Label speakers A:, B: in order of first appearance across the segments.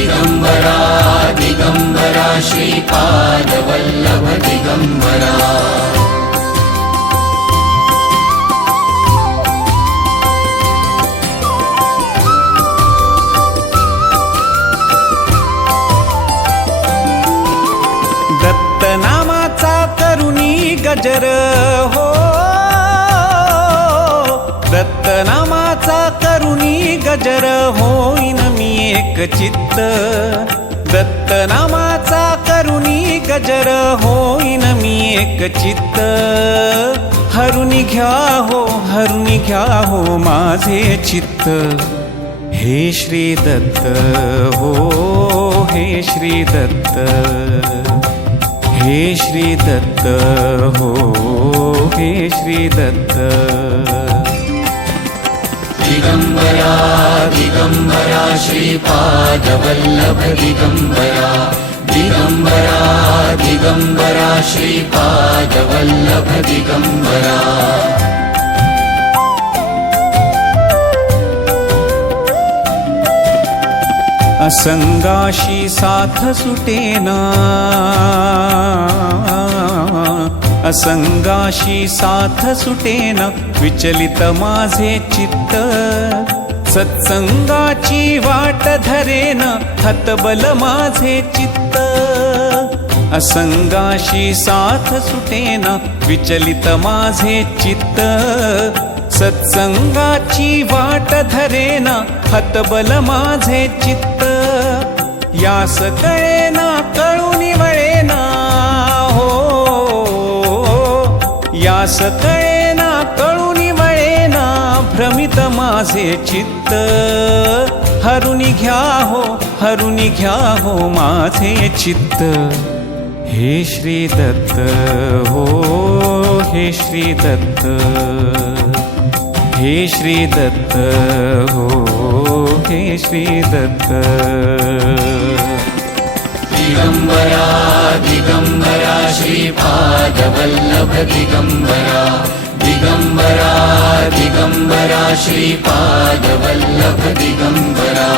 A: दिगम्बरा दिगम्बरा श्रीपादवल्लभ दिगम्बरा
B: दत्तनामाचा करुणी गजर हो। दत्तनामाचा करुणी गजर होईन मी। एक चित्त. दत्तनामाचा करुणी गजर होईन मी एक चित्त. हरुणी घ्या हो हरुणी घ्या हो माझे चित्त. हे श्री दत्त हो हे श्री दत्त. हे श्री दत्त हो हे श्री दत्त.
A: दिगम्बरा दिगम्बरा श्रीपादवल्लभ दिगम्बरा दिगम्बरा दिगम्बरा दिगम्बरा
B: असंगाशी साथ सुटेना असंगाशी साथ सुटेन विचलित माझे चित्त. सत्संगाची वाट धरेन हतबल माझे चित्त. असंगाशी साथ सुटेन विचलित माझे चित्त. सत्संगाची वाट धरेन हतबल माझे चित्त. यास कळेना यास कळेना कळून वळेना भ्रमित माझे चित्त. हरुनी घ्या हो हरुनी घ्या हो माझे चित्त. हे श्री दत्त हो हे श्री दत्त. हे श्री दत्त हो हे श्री दत्त.
A: दिगम्बरा दिगम्बरा श्रीपादवल्लभ दिगम्बरा दिगम्बरा दिगम्बरा श्रीपादवल्लभ दिगम्बरा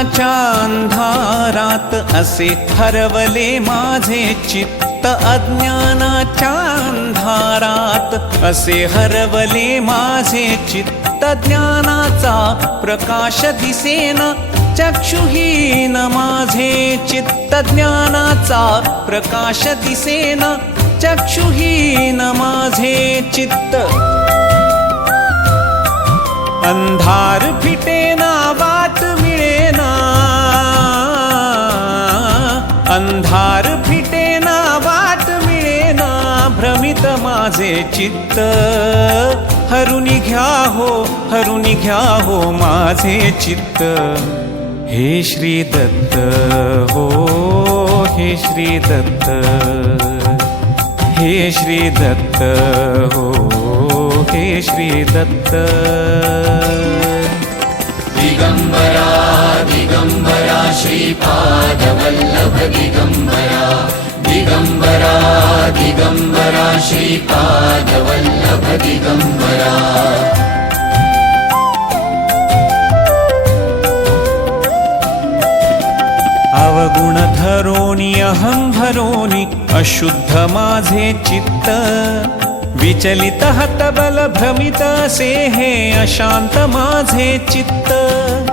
B: मनाच्या अंधारात असे हरवले माझे चित्त अज्ञानाच्या अंधारात. असे हरवले माझे चित्त ज्ञानाचा प्रकाश दिसेन. चक्षुहीन माझे चित्त ज्ञानाचा प्रकाश दिसेन. चक्षुहीन माझे चित्त. अंधार फिटेना वाट अंधार फिटेना वाट मिळेना भ्रमित माझे चित्त. हरुनी घ्या हो हरुनी घ्या हो माझे चित्त. हे श्री दत्त हो हे श्री दत्त. हे श्री दत्त हो हे श्री दत्त.
A: दिगम्बरा श्रीपादवल्लभ दिगम्बरा दिगम्बरा दिगम्बरा श्रीपादवल्लभ दिगम्बरा
B: अवगुण अहं भरोणि अशुद्ध माझे चित्त विचलित हतबल भ्रमित अशान्त हे माझे चित्त।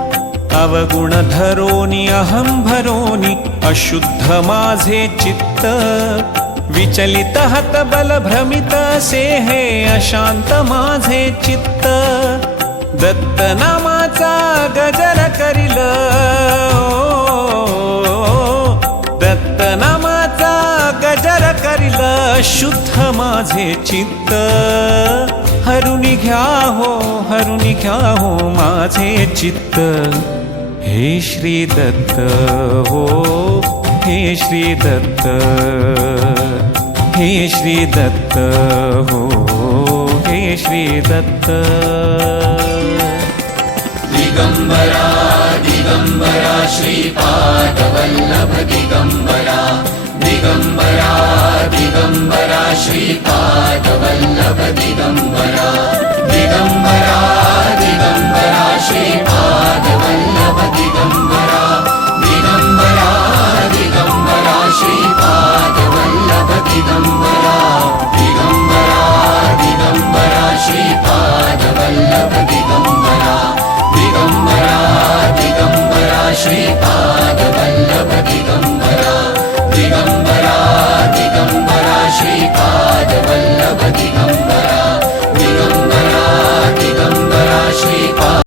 B: अवगुण धरोनी अहं भरोनी अशुद्ध माझे चित्त। विचलित हतबल भ्रमित से हे अशांत माझे चित्त। दत्त नामाचा गजर करील। दत्त नामाचा गजर शुद्ध माझे चित्त। हरुणी घ्या हो हरुणी घ्या हो माझे चित्त। हे श्रीदत्त श्रीदत्तवो हे श्रीदत्त हे श्रीदत्त श्रीदत्तवो हे श्रीदत्त दिगम्बरा दिगम्बरा श्रीपादवल्लभ दिगम्बरा
A: दिगम्बरा दिगम्बरा श्रीपादवल्लभ दिगम्बरा दिगम्बरा दिगम्बरा श्रीता दिगम्बरा दिगम्बरा दिगम्बरा श्रीपादवल्लभ दिगम्बरा दिगम्बरा दिगम्बरा श्रीपादवल्लभ दिगम्बरा